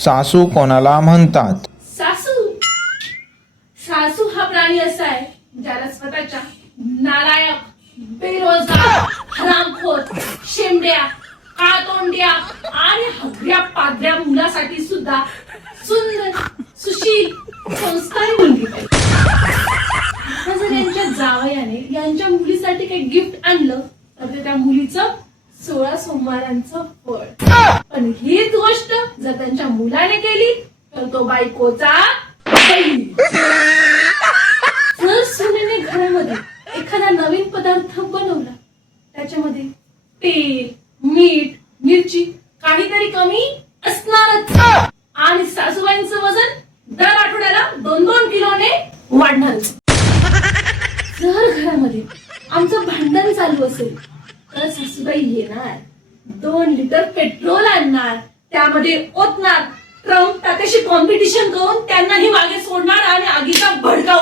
सासू कोणाला म्हणतात? सासू सासू हा प्राणी असा आहे ज्याला स्वतःच्या नालायक, बेरोजगार, हरामखोर, शेंबड्या, काळतोंड्या आणि हगऱ्या पाद्र्या मुलासाठी सुद्धा सुंदर, सुशील, संस्कारी मुलगी पाहिजे. आता जर यांच्या जावयाने यांच्या मुलीसाठी काही गिफ्ट आणलं तर ते त्या मुलीचं 16 सोमवारांचं फळ. पण हीच गोष्ट जर त्यांच्या मुलाने केली तर तो बायकोचा बैल. जर सुनेने घरामध्ये एखादा नवीन पदार्थ बनवला त्याच्यामध्ये तेल, मीठ, मिरची काहीतरी कमी असणारच आणि सासूबाईंचं वजन दर आठवड्याला 2-2 किलोने वाढणारच. जर घरामध्ये आमचं भांडण चालू असेल तर सासूबाई येणार, 2 लिटर पेट्रोल आणणार, त्यामध्ये ओतणार, ट्रम्प त्याच्याशी कॉम्पिटिशन करून त्यांनाही मागे सोडणार आणि आगीचा भडका